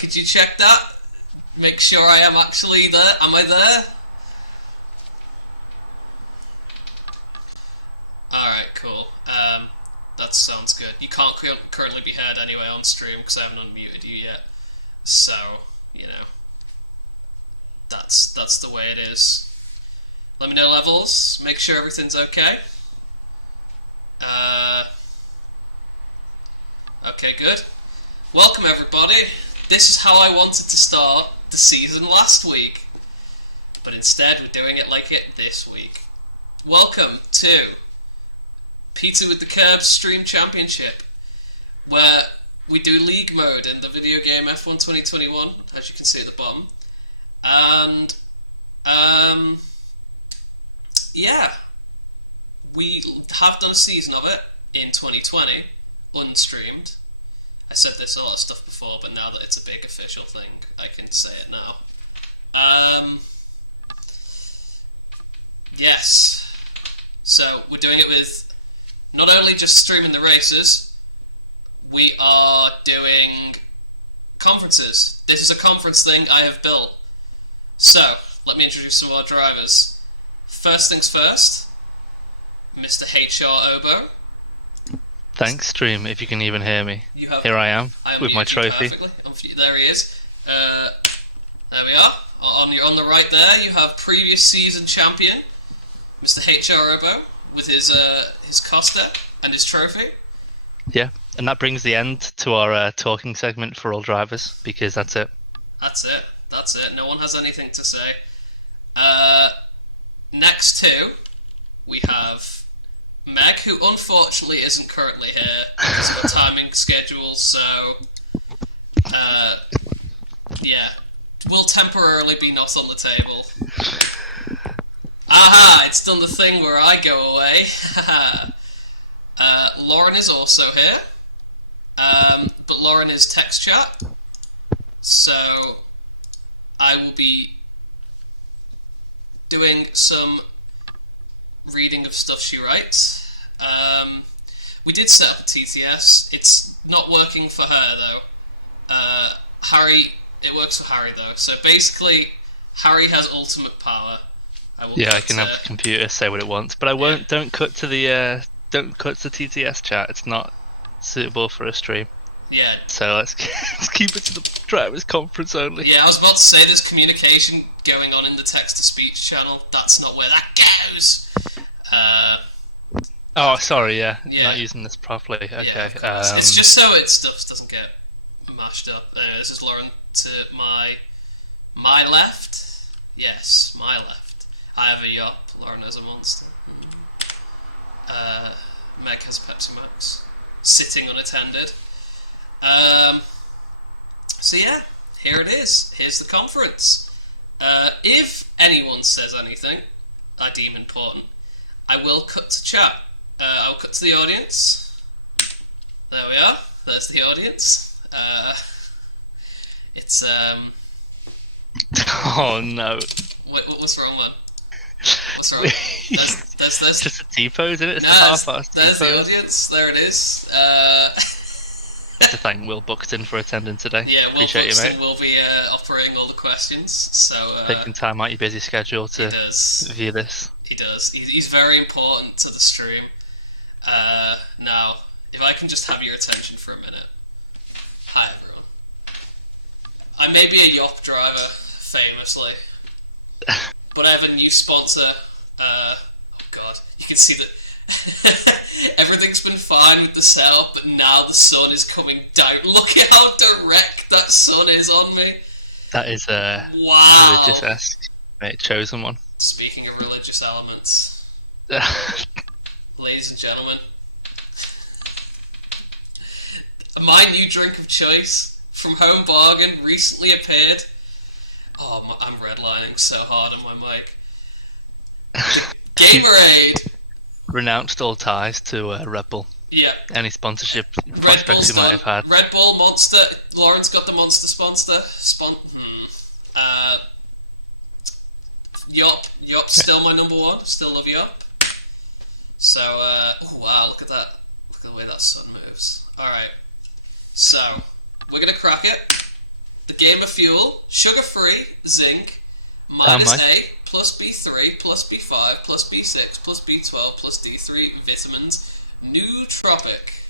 could you check that? Make sure I am actually there. Am I there? Alright, cool. That sounds good. You can't currently be heard anyway on stream because I haven't unmuted you yet. So, you know, that's the way it is. Let me know levels. Make sure everything's okay. Okay, good. Welcome everybody. This is how I wanted to start the season last week, but instead we're doing it like it this week. Welcome to Pizza with the Kerbs Stream Championship, where we do league mode in the video game F1 2021, as you can see at the bottom. And, yeah, we have done a season of it in 2020, unstreamed. I said this a lot of stuff before, but now that it's a big official thing, I can say it now. Yes. So, we're doing it with not only just streaming the races, we are doing conferences. This is a conference thing I have built. So, let me introduce some of our drivers. First things first, Mr. HR Obo. Thanks, stream, if you can even hear me. Here I am with my trophy. There he is. There we are. On the right there, you have previous season champion, Mr. HR Obo, with his Costa and his trophy. Yeah, and that brings the end to our talking segment for all drivers, because that's it. That's it. No one has anything to say. Next to, we have Meg, who unfortunately isn't currently here because of our timing schedule, so yeah, will temporarily be not on the table. Aha! It's done the thing where I go away. Lauren is also here, but Lauren is text chat, so I will be doing some reading of stuff she writes. We did set up TTS. It's not working for her though. Harry, it works for Harry though. So basically, Harry has ultimate power. I can have the computer say what it wants, but I won't. Yeah. Don't cut to the TTS chat. It's not suitable for a stream. Yeah. So let's keep it to the drivers' conference only. Yeah, I was about to say there's communication going on in the text-to-speech channel. That's not where that goes. Oh, sorry. Yeah. Not using this properly. Okay. Yeah, it's just so stuff doesn't get mashed up. Anyway, this is Lauren to my left. Yes, my left. I have a Yop. Lauren has a Monster. Meg has a Pepsi Max, sitting unattended. So yeah, here it is. Here's the conference. If anyone says anything I deem important, I will cut to chat. I'll cut to the audience. There we are. There's the audience. It's Oh no. What's wrong, man? What's wrong? There's just a T-pose, isn't it? It's no, a half-assed There's T-pose. the audience. There it is. To thank Will Buxton for attending today. Yeah, Will Appreciate Buxton you, mate. will be operating all the questions. So Taking time out your busy schedule to view this. He does. He's very important to the stream. Now, if I can just have your attention for a minute. Hi, everyone. I may be a Yop driver, famously, but I have a new sponsor. Oh god, you can see that everything's been fine with the setup, but now the sun is coming down. Look at how direct that sun is on me. That is wow. Religious-esque. Mate, chosen one. Speaking of religious elements, ladies and gentlemen, my new drink of choice from Home Bargain recently appeared. Oh, I'm redlining so hard on my mic. Gamerade! Renounced all ties to Red Bull. Yeah. Any sponsorship prospects you might have had. Red Bull, Monster. Lauren's got the Monster sponsor. Yop's still my number one. Still love Yop. So, oh wow, look at that. Look at the way that sun moves. Alright. So, we're gonna crack it. the Gamer Fuel, sugar-free, zinc, Damn, minus Mike. A, plus B3, plus B5, plus B6, plus B12, plus D3 vitamins, nootropic.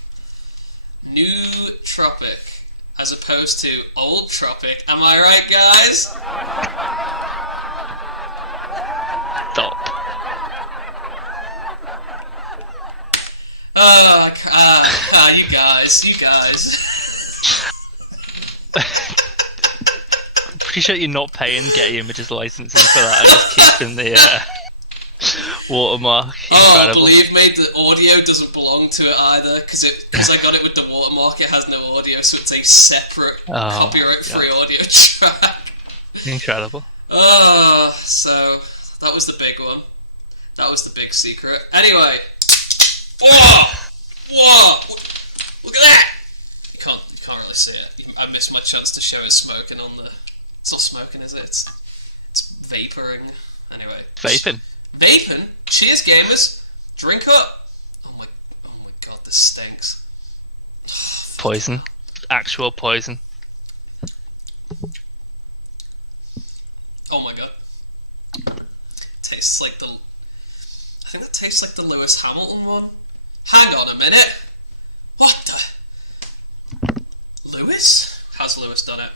Nootropic. As opposed to old tropic. Am I right, guys? Stop. You guys. Pretty sure you're not paying Getty Images licensing for that and just keeping the watermark. Incredible. Believe me, the audio doesn't belong to it either, because I got it with the watermark. It has no audio, so it's a separate copyright-free audio track. Incredible. So that was the big one. That was the big secret. Anyway, whoa! Look at that! You can't really see it. I missed my chance to show it smoking on the. It's not smoking, is it? It's vaporing. Anyway. Vaping. Vaping? Cheers, gamers. Drink up. Oh my god, this stinks. Poison. Actual poison. Oh my god. Tastes like the. I think it tastes like the Lewis Hamilton one. Hang on a minute. What the? Lewis? How's Lewis done it?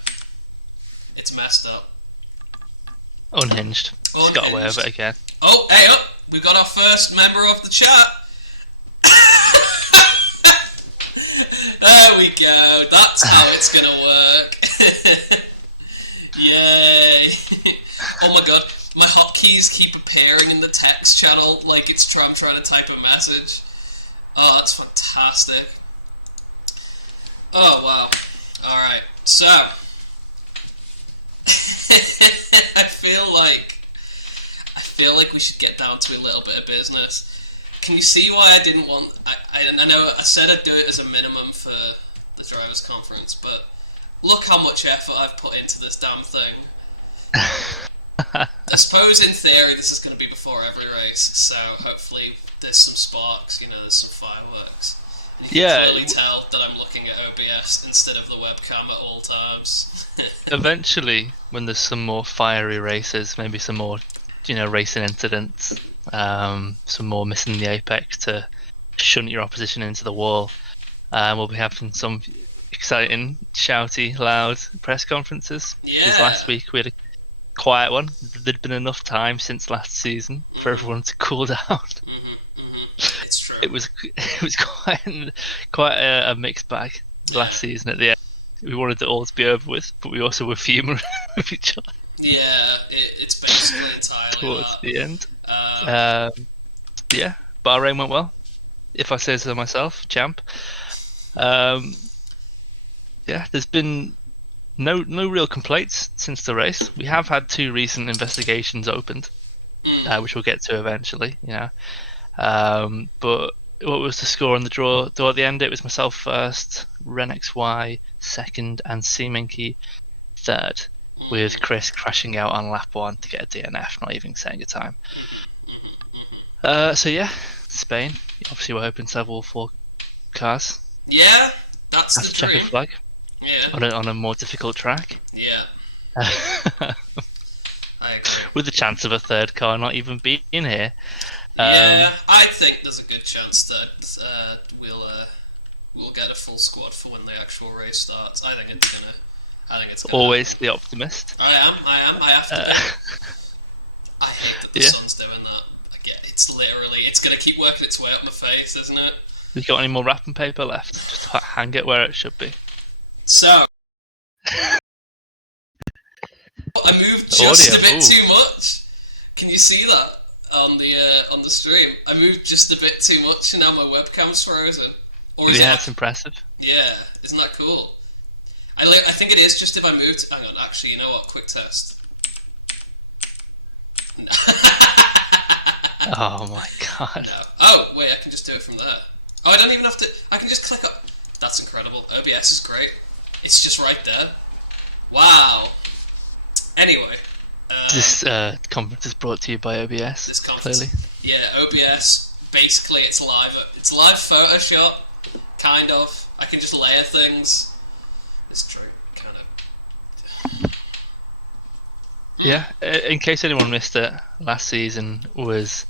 It's messed up. Unhinged. He's got away with it again. Oh, hey up! We've got our first member of the chat. There we go. That's how it's gonna work. Yay! Oh my god, my hotkeys keep appearing in the text channel like I'm trying to type a message. Oh, that's fantastic. Oh wow. Alright, so I feel like we should get down to a little bit of business. Can you see why I didn't want... I know I said I'd do it as a minimum for the drivers' conference, but look how much effort I've put into this damn thing. I suppose in theory this is going to be before every race, so hopefully there's some sparks, there's some fireworks. And you can clearly tell that I'm looking at OBS instead of the webcam at all times. Eventually, when there's some more fiery races, maybe some more, racing incidents, some more missing the apex to shunt your opposition into the wall, we'll be having some exciting, shouty, loud press conferences. Yeah. Because last week we had a quiet one. There'd been enough time since last season for everyone to cool down. It's true. It was quite a mixed bag last season at the end. We wanted it all to be over with, but we also were fuming with each other. Yeah, it's basically entirely towards the end. Yeah, Bahrain went well, if I say so myself, champ. Yeah, there's been no real complaints since the race. We have had 2 recent investigations opened, which we'll get to eventually. But what was the score on the draw? Though at the end, it was myself first, Ren XY second, and Seaminky third, with Chris crashing out on lap 1 to get a DNF, not even saying a time. So yeah, Spain. Obviously, we're hoping to have all 4 cars. Yeah, that's the checkered dream. flag. Yeah. On a more difficult track. Yeah. I agree. With the chance of a 3rd car not even being here. Yeah, I think there's a good chance that we'll get a full squad for when the actual race starts. I think it's gonna. Always the optimist. I am. I have to be. I hate that the sun's doing that. Again, it's gonna keep working its way up my face, isn't it? You got any more wrapping paper left? Just hang it where it should be. So, I moved just a bit too much. Can you see that on the stream? I moved just a bit too much, and now my webcam's frozen. Or is it's impressive. Yeah, isn't that cool? I think it is just if I moved. Hang on, actually, you know what? Quick test. Oh my god. No. Oh wait, I can just do it from there. Oh, I don't even have to. I can just click up. That's incredible. OBS is great. It's just right there. Wow. Anyway. This conference is brought to you by OBS. This conference. Clearly. Yeah, OBS. Basically, it's live. It's live Photoshop. Kind of. I can just layer things. It's true. Kind of. Yeah, in case anyone missed it, last season was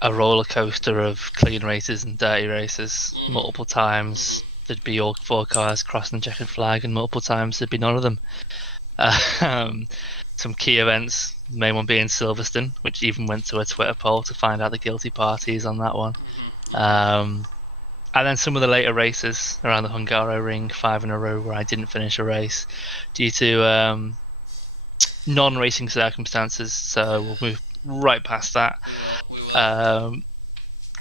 a roller coaster of clean races and dirty races. Mm-hmm. Multiple times there'd be all four cars crossing the checkered flag, and multiple times there'd be none of them. Um, some key events, the main one being Silverstone, which even went to a Twitter poll to find out the guilty parties on that one. Um, and then some of the later races around the Hungaroring, 5 in a row where I didn't finish a race due to non-racing circumstances. So we'll move right past that. We will. Um,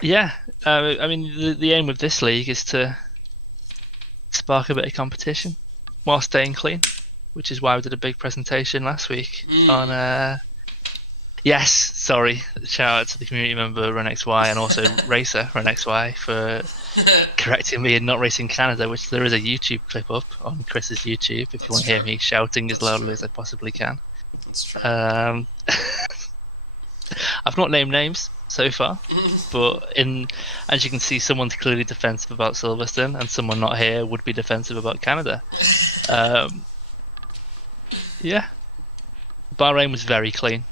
yeah, I mean the aim with this league is to spark a bit of competition while staying clean, which is why we did a big presentation last week on. Mm. Yes, sorry. Shout out to the community member RunXY and also Racer RunXY for correcting me in not racing Canada, which there is a YouTube clip up on Chris's YouTube if you That's want to hear true. me shouting as That's loudly true. as I possibly can. That's true. Um, I've not named names so far, but as you can see, someone's clearly defensive about Silverstone, and someone not here would be defensive about Canada. Um, yeah, Bahrain was very clean.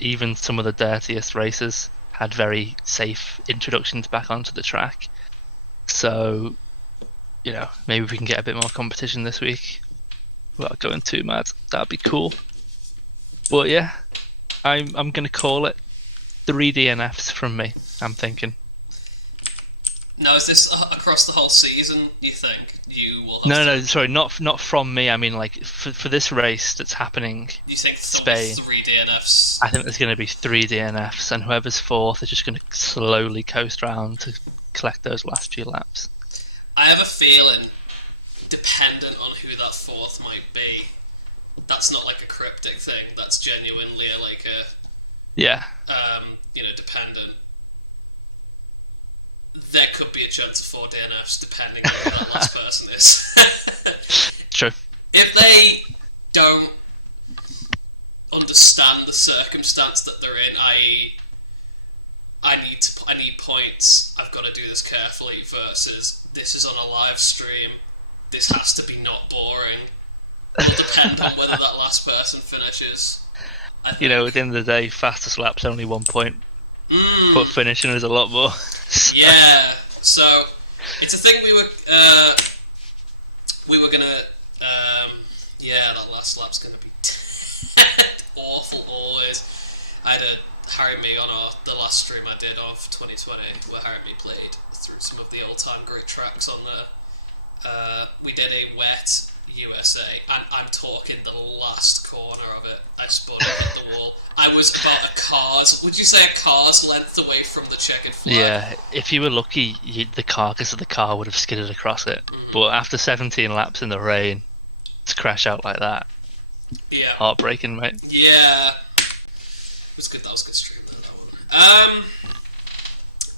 Even some of the dirtiest races had very safe introductions back onto the track. So, maybe we can get a bit more competition this week without going too mad. That'd be cool. But yeah, I'm gonna call it 3 DNFs from me. I'm thinking. Now, is this across the whole season? You think you will have No, three? no, sorry, not from me. I mean, like for this race that's happening, You think there'll be Spain. three DNFs? I think there's going to be 3 DNFs, and whoever's fourth is just going to slowly coast round to collect those last few laps. I have a feeling, dependent on who that fourth might be, that's not like a cryptic thing. That's genuinely like a Yeah, dependent. There could be a chance of four DNFs depending on who that last person is. true. If they don't understand the circumstance that they're in, i.e., I need points. I've got to do this carefully. Versus this is on a live stream. This has to be not boring. It'll depend on whether that last person finishes. I At think. the end of the day, fastest lap's only 1 point, but Mm, finishing is a lot more. yeah. So it's a thing we were gonna. That last lap's gonna be awful always. I had a Harry Me on the last stream I did of 2020, where Harry Me played through some of the all-time great tracks on the. We did a wet USA, and I'm talking the last corner of it. I spun and hit the wall. I was about a car's. Would you say a car's length away from the checkered flag? Yeah, if you were lucky, the carcass of the car would have skidded across it. Mm-hmm. But after 17 laps in the rain, to crash out like that, Yeah, heartbreaking, mate. yeah. It was good. That was a good stream. That one.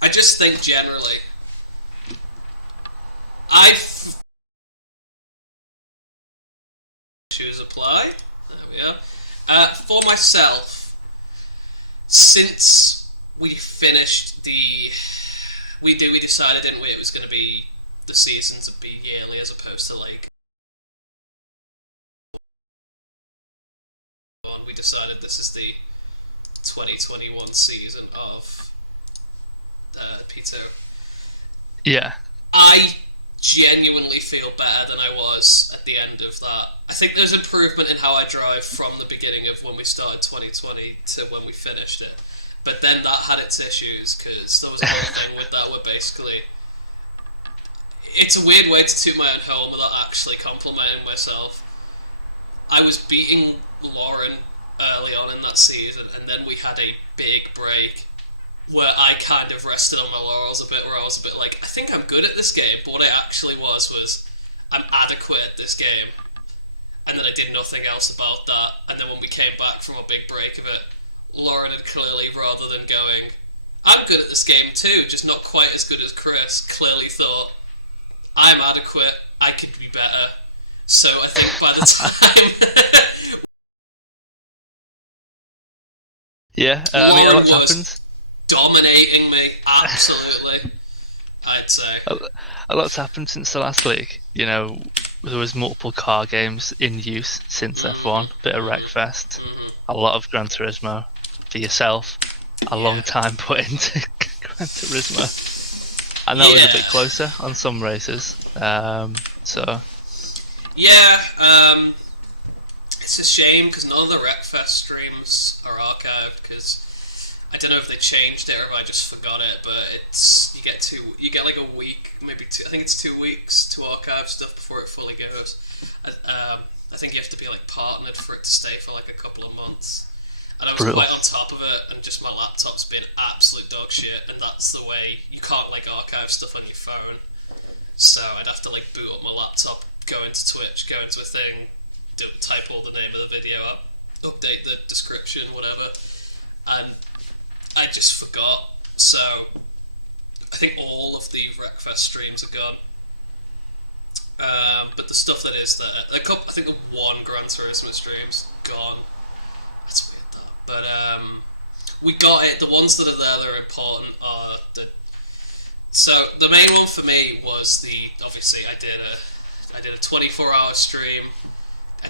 I just think generally, I've choose apply. There we are. For myself, since we finished we decided, didn't we? It was going to be the seasons would be yearly as opposed to like. We decided this is the 2021 season of P2. Yeah, I genuinely feel better than I was at the end of that. I think there's improvement in how I drive from the beginning of when we started 2020 to when we finished it. But then that had its issues because there was a whole thing with that where basically it's a weird way to toot my own horn without actually complimenting myself. I was beating Lauren early on in that season, and then we had a big break where I kind of rested on my laurels a bit, where I was a bit like, I think I'm good at this game, but what I actually was I'm adequate at this game. And then I did nothing else about that, and then when we came back from a big break of it, Lauren had clearly, rather than going, I'm good at this game too, just not quite as good as Chris, clearly thought, I'm adequate, I could be better. So I think by the time yeah. I mean, a Lauren lot's was happened. dominating me, absolutely, I'd say. A lot's happened since the last league. there was multiple car games in use since F1. Bit of Wreckfest, a lot of Gran Turismo for yourself. A long Yeah. time put into Gran Turismo, and that was a Yeah. bit closer on some races. So Yeah, it's a shame because none of the Wreckfest streams are archived because I don't know if they changed it or if I just forgot it. But it's you get like a week, maybe two. I think it's 2 weeks to archive stuff before it fully goes. I think you have to be like partnered for it to stay for like a couple of months. And I was brutal. quite on top of it, and just my laptop's been absolute dog shit. And that's the way you can't like archive stuff on your phone. So I'd have to like boot up my laptop, go into Twitch, go into a thing, type all the name of the video up, update the description, whatever, and I just forgot. So I think all of the Wreckfest streams are gone. But the stuff that is there, I think the one Gran Turismo stream's gone. That's weird, that. But we got it. The ones that are there that are important are the. So the main one for me was obviously I did a 24-hour stream. I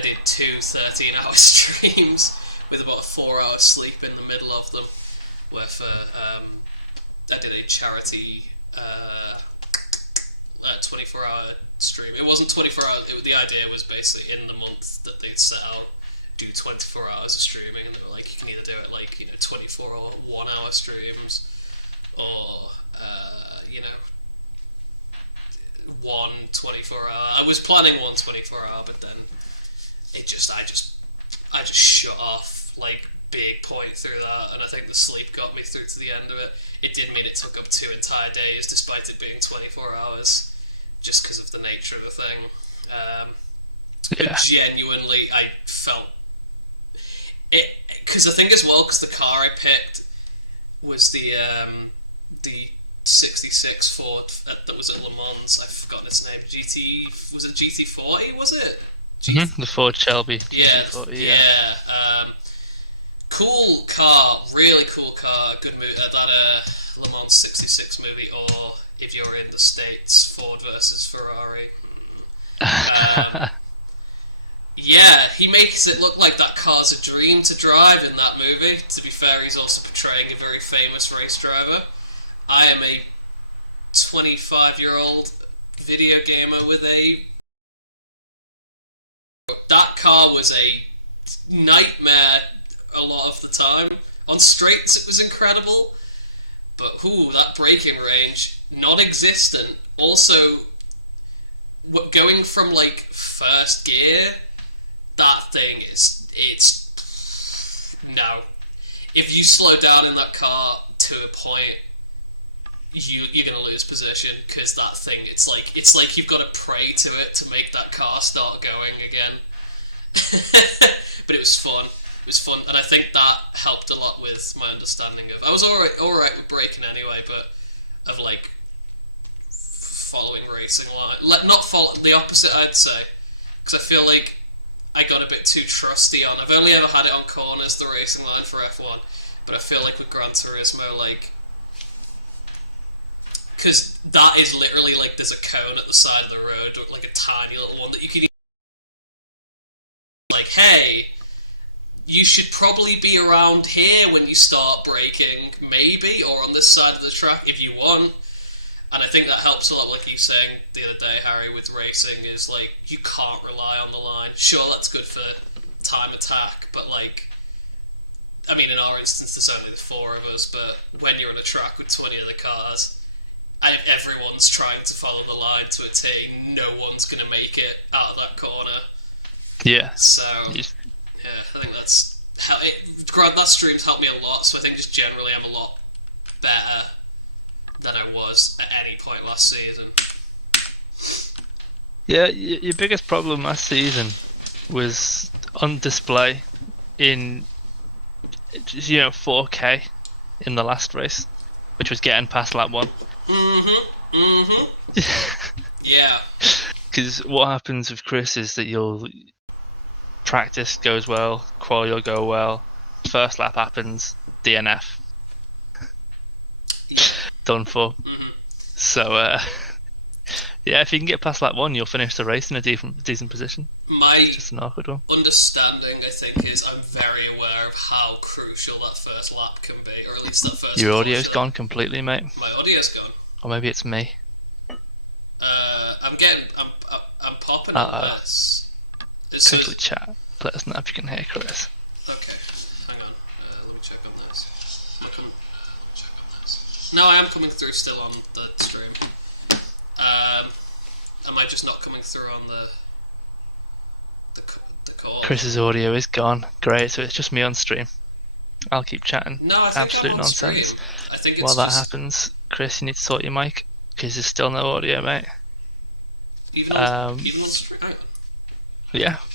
did two 13-hour streams with about a 4-hour sleep in the middle of them. Where I did a charity 24-hour stream. It wasn't 24 hours. The idea was basically in the month that they'd set out, do 24 hours of streaming, and they were like, you can either do it like 24 or 1-hour streams, or one 24-hour. I was planning one 24-hour, but then I just shut off like big point through that, and I think the sleep got me through to the end of it. It did mean it took up 2 entire days, despite it being 24 hours, just because of the nature of the thing. But genuinely, I felt it because I think as well because the car I picked was the 66 Ford that was at Le Mans. I've forgotten its name. Was it GT40? Was it? The Ford Shelby Yeah, GT40, yeah. Cool car, really cool car. Good movie. That Le Mans 66 movie, or if you're in the States, Ford versus Ferrari. Yeah, he makes it look like that car's a dream to drive in that movie. To be fair, he's also portraying a very famous race driver. I am a 25-year-old video gamer with a... That car was a nightmare a lot of the time. On straights it was incredible, but that braking range, non-existent. Also, going from like first gear, that thing it's no. If you slow down in that car to a point, you're gonna lose position because that thing it's like you've got to pray to it to make that car start going again. But it was fun. It was fun, and I think that helped a lot with my understanding of. I was alright with braking anyway, but of like following racing line, not follow the opposite. I'd say because I feel like I got a bit too trusty on. I've only ever had it on corners, the racing line for F1, but I feel like with Gran Turismo, like. Because that is literally like there's a cone at the side of the road, like a tiny little one that you can like, hey, you should probably be around here when you start braking, maybe, or on this side of the track if you want. And I think that helps a lot, like you saying the other day, Harry, with racing, is like, you can't rely on the line. Sure, that's good for time attack, but like, I mean, in our instance, there's only the 4 of us, but when you're on a track with 20 other cars, everyone's trying to follow the line to a T. No one's going to make it out of that corner. Yeah. So, yeah, I think that's how that stream's helped me a lot. So I think just generally I'm a lot better than I was at any point last season. Yeah, your biggest problem last season was on display in 4K in the last race, which was getting past lap 1. Yeah. Because what happens with Chris is that practice goes well, quali will go well, first lap happens, DNF. Yeah. Done for. So, Yeah, if you can get past lap one, you'll finish the race in a decent position. My Just an awkward one. understanding, I think, is I'm very aware of how crucial that first lap can be, or at least that first Your audio's caution. gone completely, mate. My audio's gone. Or maybe it's me. I'm popping on Uh oh. this. Quickly chat. Let us know if you can hear Chris. Okay, hang on. Let me check on this. No, I am coming through still on the stream. Am I just not coming through on the call? Chris's audio is gone. Great, so it's just me on stream. I'll keep chatting. No, I think Absolute I'm on nonsense. stream. I think it's While that just happens, Chris, you need to sort your mic because there's still no audio, mate. even on stream. Hang on.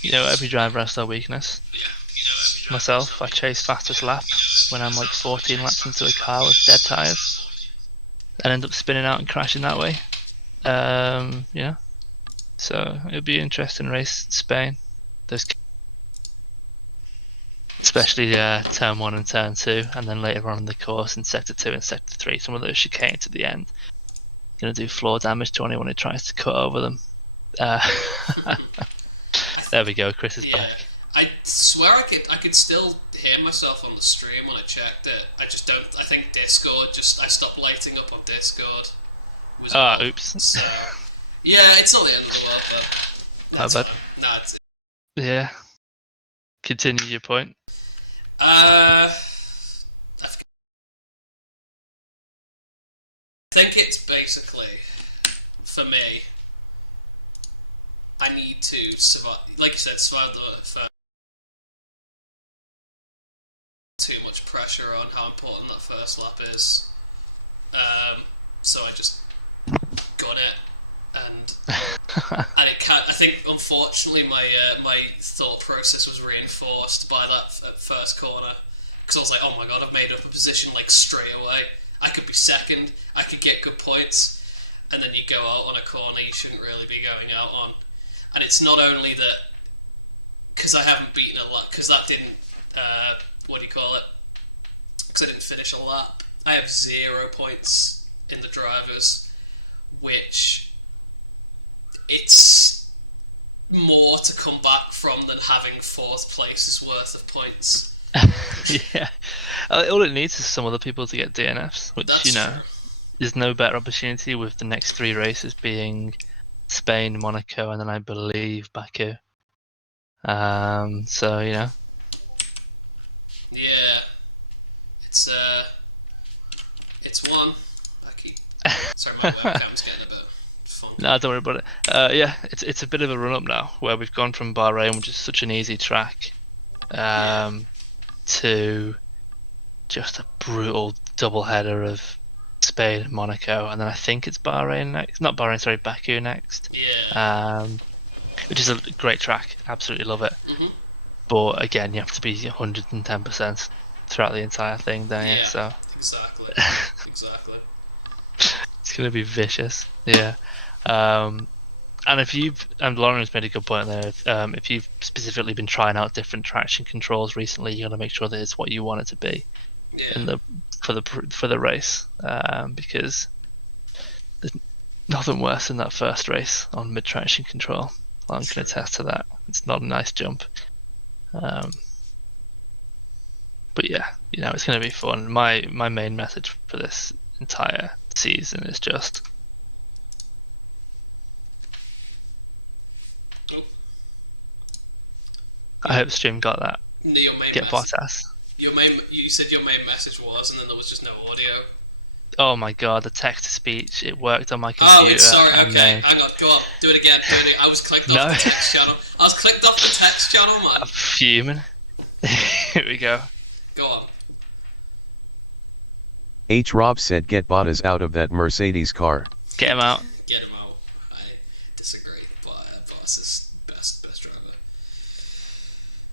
Yeah, every driver has their weakness. Myself, I chase fastest lap when I'm like 14 laps into a car with dead tyres and end up spinning out and crashing that way. Yeah. So it'll be an interesting race in Spain. Those, especially turn 1 and turn 2, and then later on in the course in sector 2 and sector 3, some of those chicane to the end. Going to do floor damage to anyone who tries to cut over them. There we go. Chris is back. I swear I could still hear myself on the stream when I checked it. I just don't. I think Discord I stopped lighting up on Discord. Oops. So, yeah, it's not the end of the world, but How bad? Nah, Yeah. Continue your point. I think it's basically, for me, I need to survive. Like you said, survive the first. Too much pressure on how important that first lap is. So I just got it, and it can't. I think unfortunately my thought process was reinforced by that first corner, because I was like, oh my god, I've made up a position like straight away. I could be second. I could get good points, and then you go out on a corner you shouldn't really be going out on. And it's not only that, because I haven't beaten a lap, because that didn't. What do you call it? Because I didn't finish a lap. I have 0 points in the drivers, which it's more to come back from than having 4th place's worth of points. Yeah. All it needs is some other people to get DNFs, which, That's true. there's no better opportunity with the next 3 races being Spain, Monaco, and then I believe Baku. So, Yeah. It's one. Sorry, my webcam's getting a bit funky. No, don't worry about it. Yeah, it's a bit of a run up now, where we've gone from Bahrain, which is such an easy track, to just a brutal double header of Spain and Monaco, and then I think it's Bahrain next. Not Bahrain, sorry, Baku next. Yeah. Which is a great track. Absolutely love it. Mm-hmm. But again, you have to be 110% throughout the entire thing, don't you? Yeah. So Exactly. it's going to be vicious. Yeah. And Lauren's made a good point there. If you've specifically been trying out different traction controls recently, you got to make sure that it's what you want it to be for the race, because there's nothing worse than that first race on mid traction control. I can attest to that. It's not a nice jump. But yeah, it's going to be fun. My main message for this entire season is just I hope stream got that. Get Bottas. You said your main message was, and then there was just no audio. Oh my god, the text to speech, it worked on my computer. Oh, sorry, okay, hang on, go on, do it again, I was clicked off the text channel. Man. I'm fuming. Here we go. Go on. H. Rob said get Bottas out of that Mercedes car. Get him out. Get him out. I disagree, but Bottas is best driver.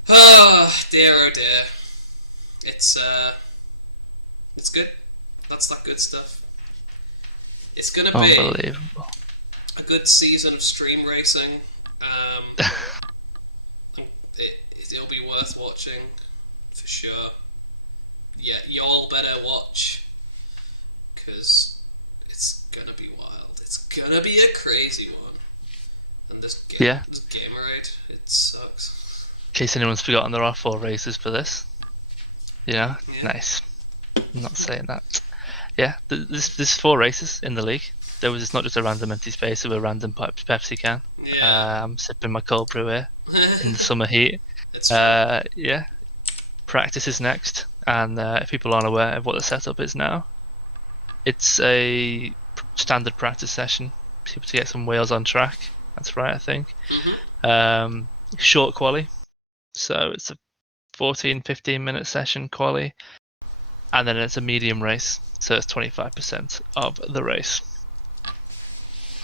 Oh dear. It's good. That's that good stuff. It's gonna be Unbelievable. a good season of stream racing. It'll be worth watching for sure. Yeah, y'all better watch, because it's gonna be wild. It's gonna be a crazy one. And this Yeah. this Gamerade, it sucks. In case anyone's forgotten, there are 4 races for this. Yeah, Yeah. nice. I'm not saying that. Yeah, there's 4 races in the league. It's not just a random empty space of a random Pepsi can. Yeah. I'm sipping my cold brew here in the summer heat. It's fun. Yeah, practice is next, and if people aren't aware of what the setup is now, it's a standard practice session. People to get some wheels on track. That's right, I think. Short quali, so it's a 14-15 minute session quali, and then it's a medium race, so it's 25% of the race.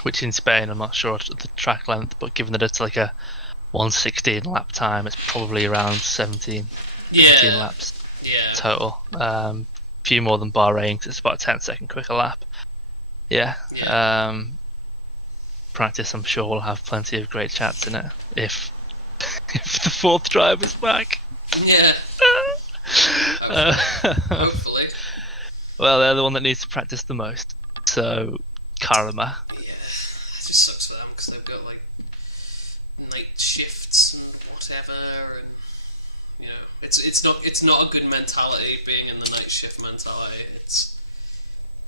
Which in Spain, I'm not sure the track length, but given that it's like a 116 lap time, it's probably around 17 laps Yeah. total. Few more than Bahrain, because it's about a 10-second quicker lap. Yeah. Practice, I'm sure we'll have plenty of great chats in it if the 4th driver's back. Yeah. Hopefully. Well, they're the one that needs to practice the most. So, Karma. Yeah. It just sucks for them because they've got like night shifts and whatever, and you know, it's not a good mentality being in the night shift mentality. It's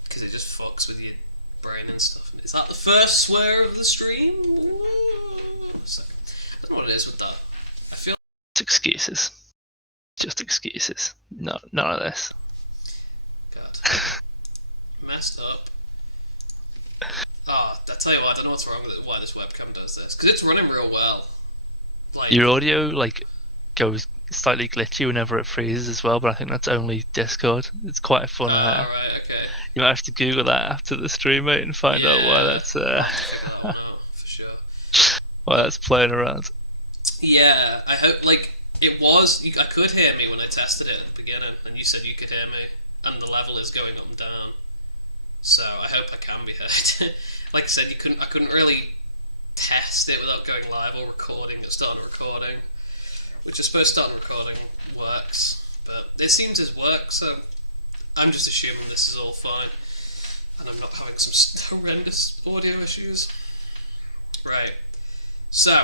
because it just fucks with your brain and stuff. Is that the first swear of the stream? So, I don't know what it is with that. I feel It's excuses. Just excuses. No, none of this. God. Messed up. I tell you what, I don't know what's wrong with it, why this webcam does this. Because it's running real well. Like, Your audio goes slightly glitchy whenever it freezes as well, but I think that's only Discord. It's quite a fun. right, okay. You might have to Google that after the stream, mate, and find out why that's I'll have to figure that one out, for sure. why that's playing around. Yeah, I hope, like, it was, I could hear me when I tested it at the beginning, and you said you could hear me, and the level is going up and down. So I hope I can be heard. Like I said, I couldn't really test it without going live or recording, starting recording, which I suppose starting recording works, but this seems to work, so I'm just assuming this is all fine, and I'm not having some horrendous audio issues. Right, so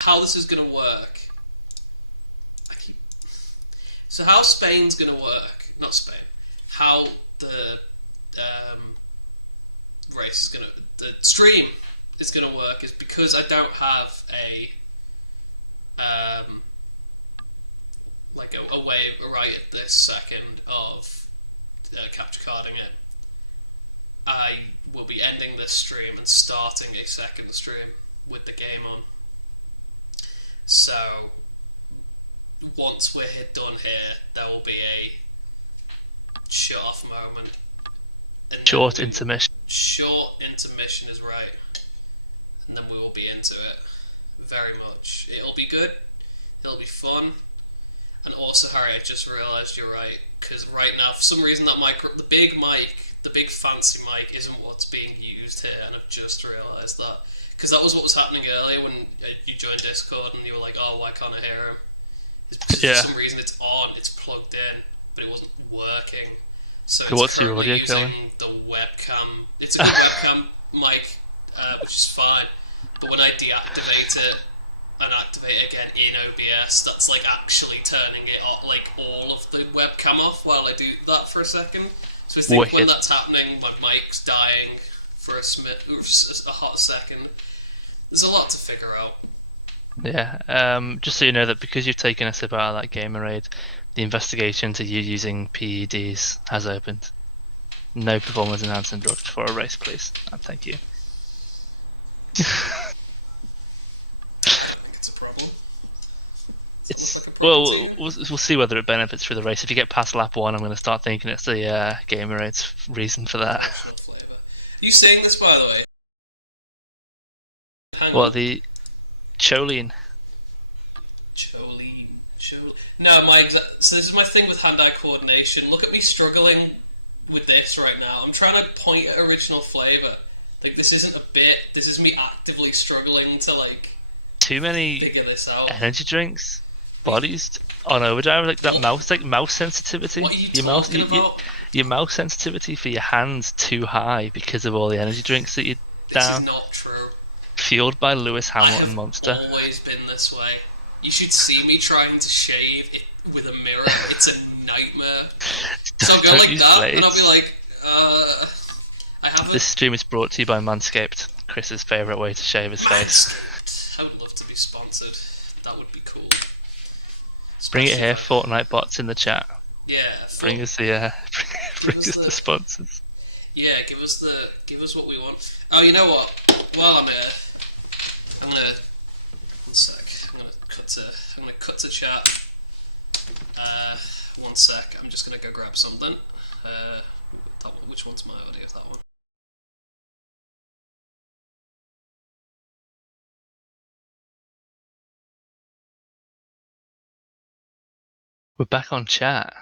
how this is going to work. So how Spain's going to work, not Spain, how the race is going to, the stream is going to work is because I don't have a way right at this second of capture carding it. I will be ending this stream and starting a second stream with the game on. So once we're done here, there will be a shut off moment. And Short intermission. Short intermission is right. And then we will be into it. Very much. It'll be good. It'll be fun. And also, Harry, I just realised you're right. Because right now, for some reason, that the big mic, the big fancy mic, isn't what's being used here. And I've just realised that. Because that was what was happening earlier when you joined Discord and you were like, oh, why can't I hear him? It's because for some reason it's on, it's plugged in, but it wasn't working. So it's what's your audio using the webcam. It's a good webcam mic, which is fine. But when I deactivate it and activate it again in OBS, that's like actually turning it off, like all of the webcam off while I do that for a second. So I think when that's happening, my mic's dying for a hot second. There's a lot to figure out. Yeah, just so you know that because you've taken a sip out of that Gamerade, the investigation to you using PEDs has opened. No performance enhancing drugs for a race, please. And thank you. I think it's a problem. We'll see whether it benefits through the race. If you get past lap 1, I'm going to start thinking it's the Gamerade's reason for that. You saying this, by the way? What, the Choline? No, so this is my thing with hand-eye coordination. Look at me struggling with this right now. I'm trying to point at original flavour. Like, this isn't a bit. This is me actively struggling to, like, too many figure this out. energy drinks. Body's on overdrive, like that What? mouse sensitivity. What are you Your mouse, talking about? your mouse sensitivity for your hands too high because of all the energy drinks that you This is down. not true. Fueled by Lewis I Hamilton have Monster. always been this way. You should see me trying to shave it with a mirror. It's a nightmare. So I'll go Don't like use that, blades. and I'll be like, I haven't. This stream is brought to you by Manscaped, Chris's favourite way to shave his face. Manscaped. I would love to be sponsored. That would be cool. Bring it Especially here, if I- Fortnite bots in the chat. Yeah. Bring us the bring us the sponsors. Yeah, give us what we want. Oh, you know what? While I'm here, I'm gonna. One sec. I'm gonna cut to chat. One sec. I'm just gonna go grab something. That one. Which one's my audio? That one. We're back on chat.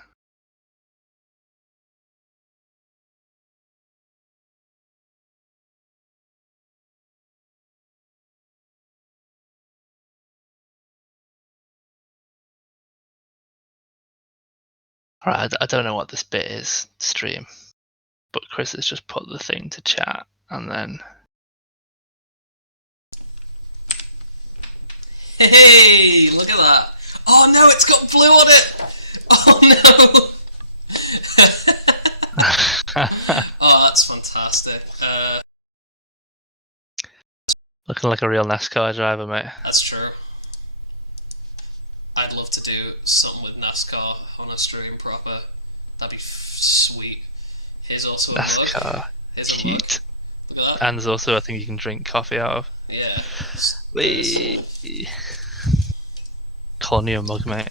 Alright, I don't know what this bit is, stream. But Chris has just put the thing to chat and then Hey, look at that! Oh no, it's got blue on it! Oh no! Oh, that's fantastic. looking like a real NASCAR driver, mate. That's true. I'd love to do something with NASCAR on a stream proper. That'd be sweet. Here's also a mug. NASCAR. Here's a mug. Cute. Look at that. And there's also, I think you can drink coffee out of. Yeah. Wee. Calling you a mug, mate.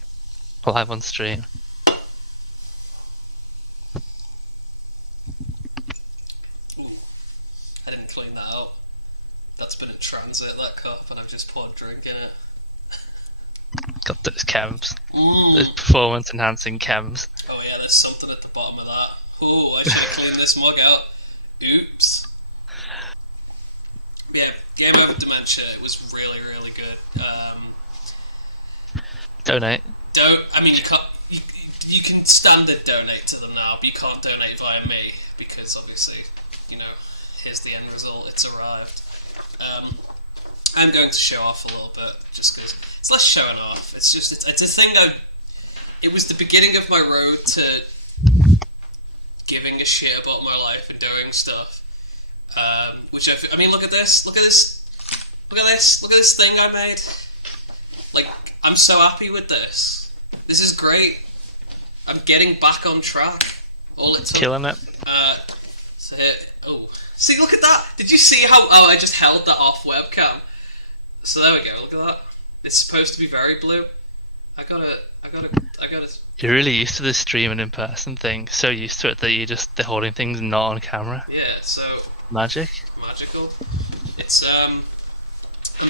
Live on stream. Ooh, I didn't clean that out. That's been in transit, that cup, and I've just poured drink in it. Got those chems. Mm. Those performance enhancing chems. Oh yeah, there's something at the bottom of that. Oh, I should have cleaned this mug out. Oops. Yeah, Game Over Dementia, it was really, really good. Donate. I mean, you can standard donate to them now, but you can't donate via me, because obviously, here's the end result, it's arrived. I'm going to show off a little bit, just because it's less showing off. It's a thing. It was the beginning of my road to giving a shit about my life and doing stuff. Which I mean, look at this thing I made. Like, I'm so happy with this. This is great. I'm getting back on track. All it took. Killing it. So here, see, look at that. Did you see how? Oh, I just held that off webcam. So there we go. Look at that. It's supposed to be very blue. I gotta. You're really used to this streaming in person thing. So used to it that they're holding things not on camera. Yeah. So. Magic. Magical. It's I'm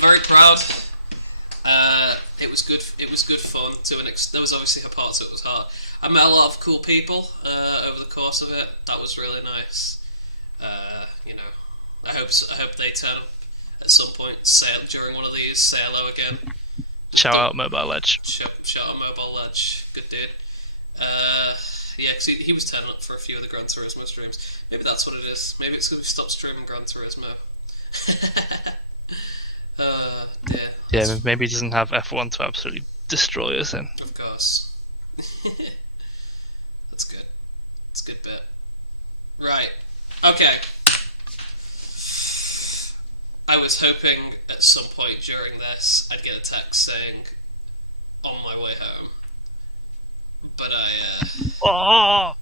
very proud. It was good. It was good fun. There was obviously a part, so it was hard. I met a lot of cool people over the course of it. That was really nice. I hope they turn up at some point. During one of these. Say hello again. Shout out Mobile Ledge. Shout out Mobile Ledge. Good dude. Yeah, because he was turning up for a few of the Gran Turismo streams. Maybe that's what it is. Maybe it's because we stopped streaming Gran Turismo. Dear. Yeah, maybe he doesn't have F1 to absolutely destroy us in. Of course. That's good. It's a good bit. Right. Okay. I was hoping at some point during this I'd get a text saying, on my way home. But Oh!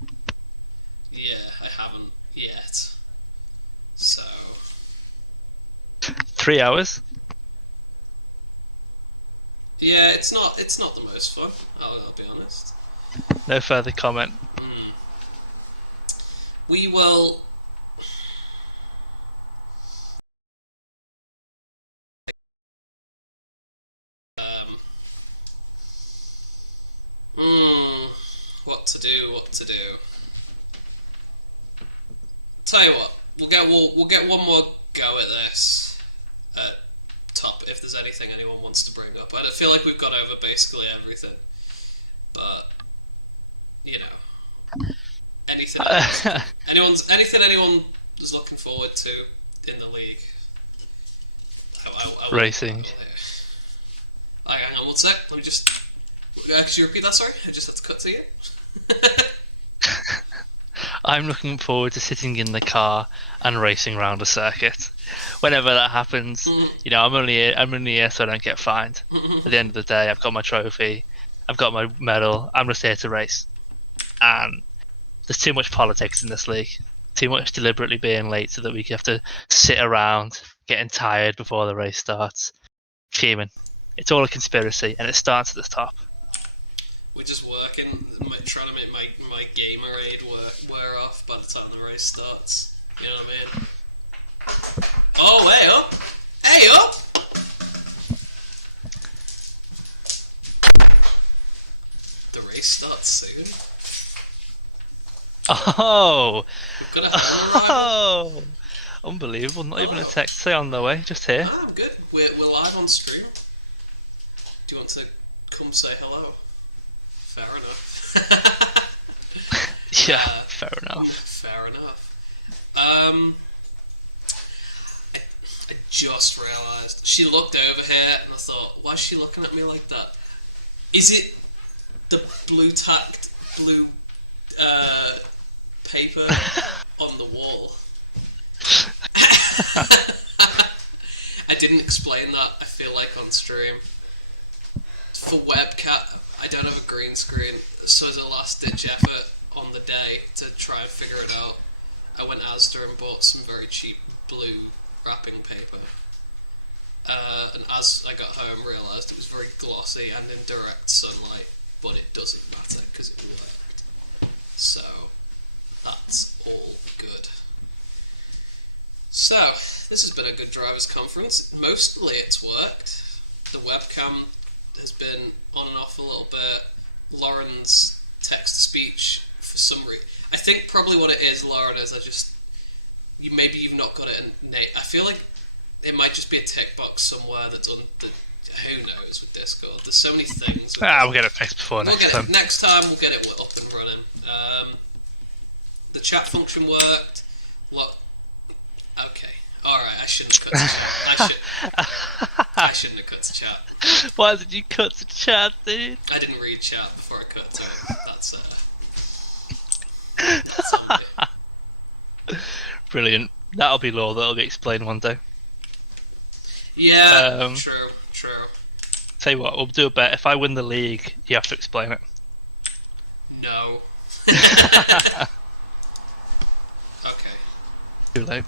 yeah, I haven't yet. So. 3 hours? Yeah, it's not the most fun, I'll be honest. No further comment. We will. What to do. Tell you what, we'll get one more go at this at if there's anything anyone wants to bring up. I feel like we've gone over basically everything, but you know, anything anyone is looking forward to in the league. Racing. Hang on one sec. Let me just. Could you repeat that? Sorry, I just had to cut to you. I'm looking forward to sitting in the car and racing around a circuit. Whenever that happens, you know, I'm only here so I don't get fined. At the end of the day, I've got my trophy, I've got my medal. I'm just here to race. And there's too much politics in this league. Too much deliberately being late so that we have to sit around getting tired before the race starts. Fuming. It's all a conspiracy, and it starts at the top. We're just working, trying to make my Gamerade wear off by the time the race starts. You know what I mean? Oh, hey up! Hey up! The race starts soon. Oh! We've got a hell of a Unbelievable. Not even a text say on the way, just here. I'm good. We're live on stream. Do you want to come say hello? Fair enough. Yeah, fair enough. Fair enough. I just realised she looked over here, and I thought, why is she looking at me like that? Is it the blue paper on the wall? I didn't explain that, I feel like, on stream. For webcam, I don't have a green screen, so as a last-ditch effort on the day to try and figure it out, I went Asda and bought some very cheap blue wrapping paper. And as I got home, realised it was very glossy and in direct sunlight, but it doesn't matter because it worked. So, that's all good. So, this has been a good drivers' conference. Mostly it's worked. The webcam has been on and off a little bit. Lauren's text-to-speech, for some reason. I think probably what it is, Lauren, is maybe you've not got it in Nate. I feel like it might just be a tick box somewhere that's on the. Who knows with Discord? There's so many things. We'll get it fixed before next time. Next time we'll get it up and running. The chat function worked. Okay. Alright, I shouldn't have cut to chat. I shouldn't have cut to chat. Why did you cut to chat, dude? I didn't read chat before I cut to it. That's on me. Brilliant. That'll be law. That'll be explained one day. Yeah, true. Tell you what, we'll do a bet. If I win the league, you have to explain it. No. Okay. Too late.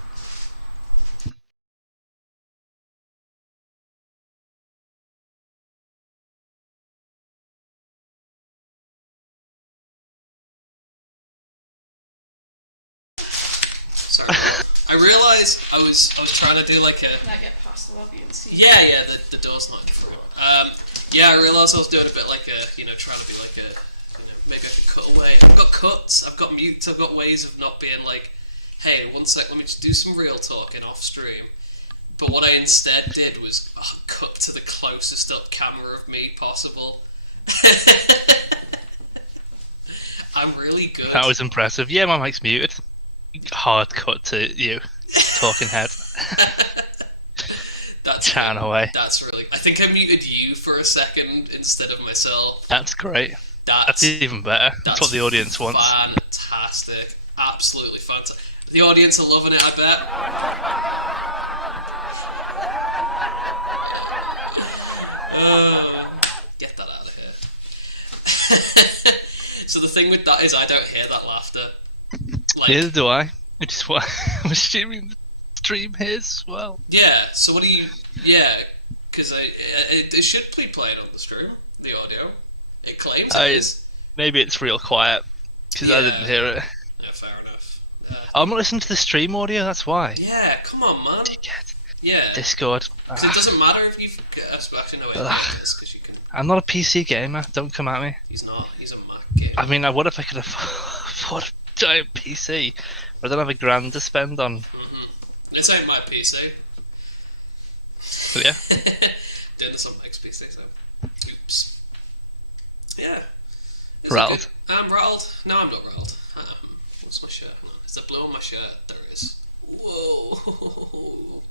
Sorry. I realised I was trying to do like a. Can I get past the lobby and see? Yeah, the door's not in front. Yeah, I realised I was doing a bit like a, trying to be like a, maybe I could cut away. I've got cuts, I've got mutes, I've got ways of not being like, hey, one sec, let me just do some real talking off stream. But what I instead did was cut to the closest up camera of me possible. I'm really good. That was impressive. Yeah, my mic's muted. Hard cut to you, talking head. That's chatting away. That's really. I think I muted you for a second instead of myself. That's great. That's even better. That's what the audience wants. Fantastic. Absolutely fantastic. The audience are loving it, I bet. Get that out of here. So the thing with that is I don't hear that laughter. Neither do I. Which is why I'm assuming the stream hears as well. Yeah, so what do you... Yeah, because it should be playing on the stream, the audio. It claims it is. Maybe it's real quiet, because I didn't hear it. Yeah, fair enough. I'm not listening to the stream audio, that's why. Yeah, come on, man. Dickhead. Yeah. Discord. Because it doesn't matter if you've... Actually, no, it is, because you can... I'm not a PC gamer, don't come at me. He's not, he's a Mac gamer. I mean, I would if I could afford a giant PC, but I don't have $1,000 to spend on. This ain't my PC. But yeah, Doing this on Mike's PC, so. Oops. Yeah. This is rattled. good. I'm rattled. No, I'm not rattled. What's my shirt? Hang on. Is there blue on my shirt? There is. Whoa.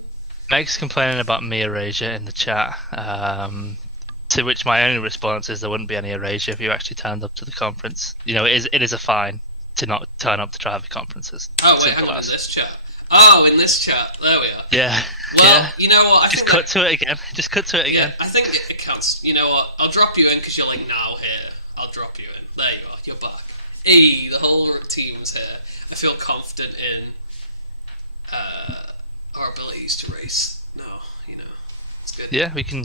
Meg's complaining about me erasure in the chat. To which my only response is there wouldn't be any erasure if you actually turned up to the conference. You know, it is a fine to not turn up to driver conferences. Oh, wait, Simple hang on, as. in this chat. Oh, in this chat. There we are. Yeah. Well, yeah. you know what? Just cut to it again. Just cut to it again. Yeah, I think it counts. You know what? I'll drop you in because you're like now here. I'll drop you in. There you are. You're back. Hey, the whole team's here. I feel confident in our abilities to race. No, you know, it's good. Yeah, we can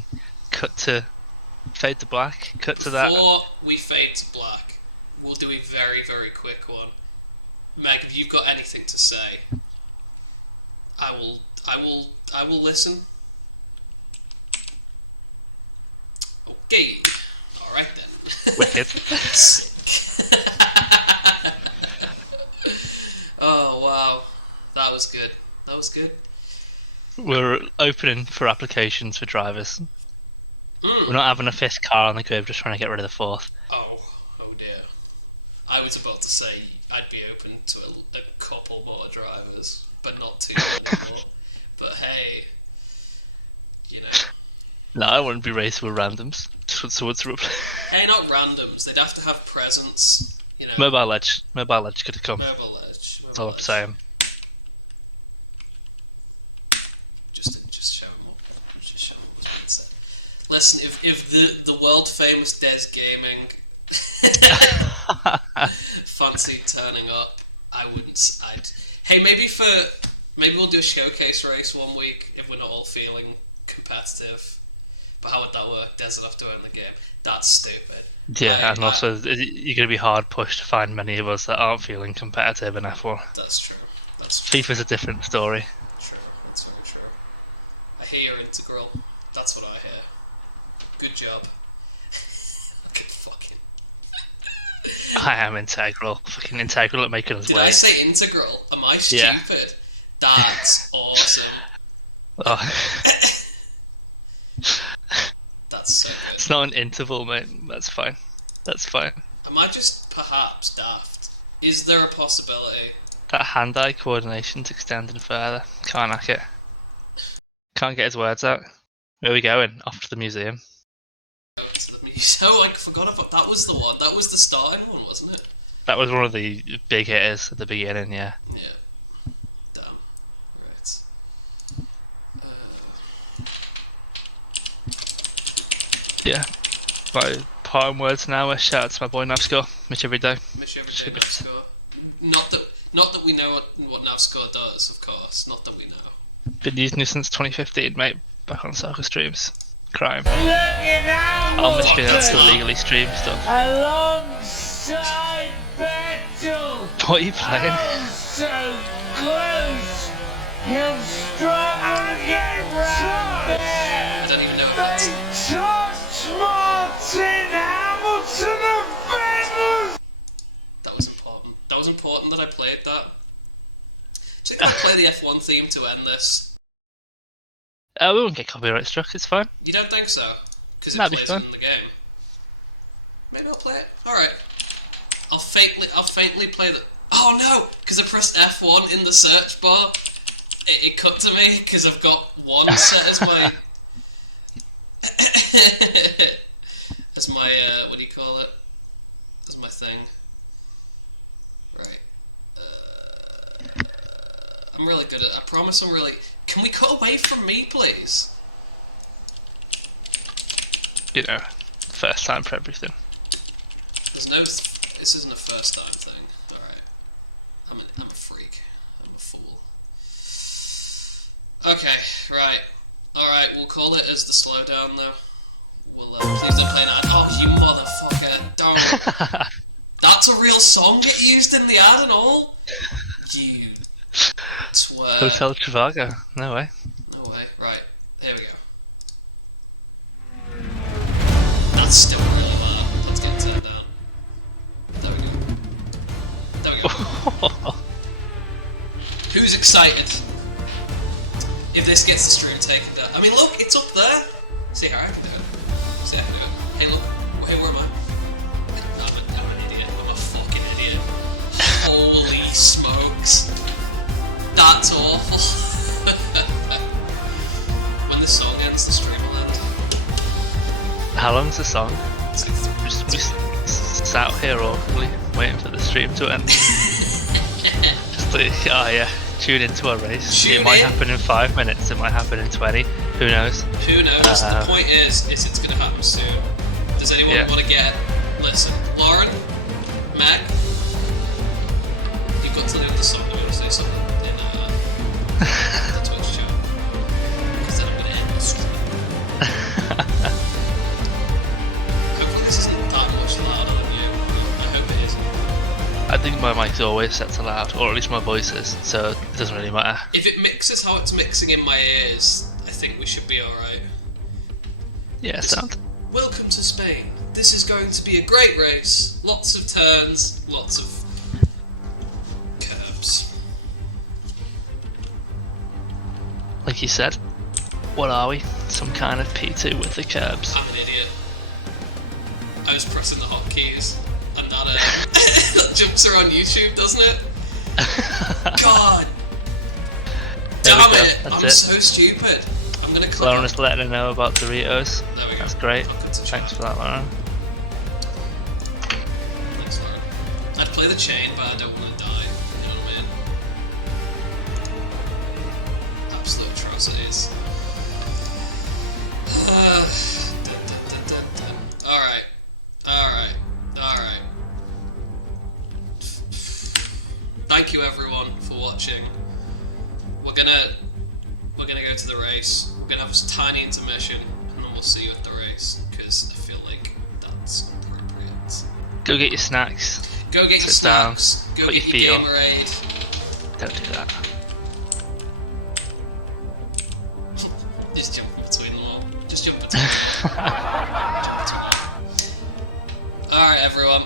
cut to fade to black. Cut to that. Before we fade to black, we'll do a very, very quick one. Meg, if you've got anything to say, I will listen. Okay. Alright then. Wicked. Oh wow. That was good. That was good. We're opening for applications for drivers. We're not having a fifth car on the grid, just trying to get rid of the fourth. Oh dear. I was about to say I'd be open to a couple more drivers, but not too many more. But hey, you know. No, I wouldn't be racing with randoms. So what's Hey, not randoms. They'd have to have presence. You know. Mobile Edge could have come. Mobile Edge. That's all I'm saying. Just show them up. Just show them what I said. Listen, if the world famous Des Gaming fancied turning up, Hey, maybe we'll do a showcase race one week if we're not all feeling competitive. But how would that work? Des would have to own the game. That's stupid. Yeah, and also you're going to be hard pushed to find many of us that aren't feeling competitive in F1. That's true. That's true. FIFA's a different story. True. That's very true. I hear you're integral. That's what I hear. Good job. Fucking. I am integral. Fucking integral at making us Did wait. I say integral? Am I stupid? Yeah. That's awesome. Oh. That's so good. It's not an interval, mate. That's fine. That's fine. Am I just perhaps daft? Is there a possibility? That hand-eye coordination's extending further. Can't hack it. Can't get his words out. Where are we going? Off to the museum. Go to the museum. Oh, I forgot about that. Was the one. That was the starting one, wasn't it? That was one of the big hitters at the beginning, yeah. Yeah. Damn. Right. Yeah. My parting words now are shout out to my boy Navscore. Mitch every day. Miss you every day, Navscore. Not that we know what Navscore does, of course. Not that we know. Been using it since 2015, mate. Back on soccer streams. Crime. I'll miss being able to legally stream stuff. Alongside Vettel, What are you playing? so close, he'll strike again right I don't even know if that's. They touch Martin Hamilton and Vettel. That was important. That was important that I played that. Do you think I'll play the F1 theme to end this? We won't get copyright struck, it's fine. You don't think so? Because it That'd be plays fun. it in the game. Maybe I'll play it. Alright. I'll faintly play the... Oh no! Because I pressed F1 in the search bar. It cut to me because I've got one set as my... as my, what do you call it? As my thing. Right. I'm really good at it. I promise I'm really... Can we cut away from me, please? You know, first time for everything. There's no... This isn't a first time thing. Alright. I'm a freak. I'm a fool. Okay, right. Alright, we'll call it as the slowdown, though. We'll, please don't play that. Oh, you motherfucker. Don't. That's a real song it used in the ad and all? You twerp. Hotel Trivago. No way. No way. Right. Here we go. That's still really loud. Let's get it turned down. There we go. There we go. Who's excited? If this gets the stream taken down, I mean, look, it's up there. See how I can do it. See how I can do it. Hey, look. Hey, where am I? I'm an idiot. I'm a fucking idiot. Holy smokes. That's awful. When the song ends, the stream will end. How long's the song? It's like We sat here awkwardly waiting for the stream to end. Just like, oh yeah, tune into a race. Tune It might in. happen in 5 minutes, it might happen in 20, who knows? Who knows? The point is it's going to happen soon. Does anyone Yeah. want to get? Listen, Lauren, Meg, you've got to leave the song. I'm going to say something in the Twitch chat. Because then I'm going to end the stream. Hopefully this isn't that much louder than you. I hope it isn't. I think my mic's always set to loud, or at least my voice is, so it doesn't really matter. If it mixes how it's mixing in my ears, I think we should be alright. Yeah, sound. Welcome to Spain. This is going to be a great race. Lots of turns, lots of curbs. Like you said, what are we? Some kind of P2 with the Kerbs. I'm an idiot. I was pressing the hotkeys, and that jumps around YouTube, doesn't it? God There we damn go, it! that's I'm it. so stupid. I'm gonna click. Lauren is letting her know about Doritos. There we go. That's great. I'll cut to Thanks chat. for that, Lauren. Thanks, Lauren. I'd play the chain, but I don't want to die. You know what I mean? Absolute atrocities. Alright. Alright. Alright. Thank you everyone for watching. We're gonna go to the race. We're gonna have a tiny intermission, and then we'll see you at the race, because I feel like that's appropriate. Go get your snacks. Go get your Sit down, snacks. Go put get your your feet up. Gamerade. Don't do that. Just jump between them all. Just jump between them all. Jump between them all. Alright, everyone.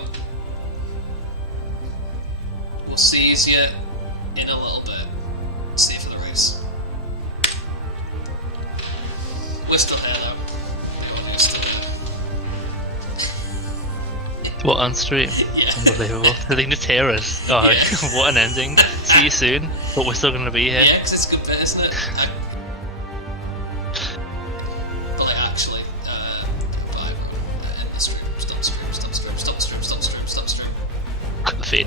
We'll see you in a little bit. See you for the race. We're still here, though. We're still here. What, on stream? Yeah. Unbelievable. They can just hear us. Oh, Yeah. what an ending. See you soon, but we're still going to be here. Yeah, because it's a good bit, isn't it? But like, actually, bye, everyone. End the stream. Stop stream. Stop stream. Stop stream. Stop stream. Stop stream. Cut the feed.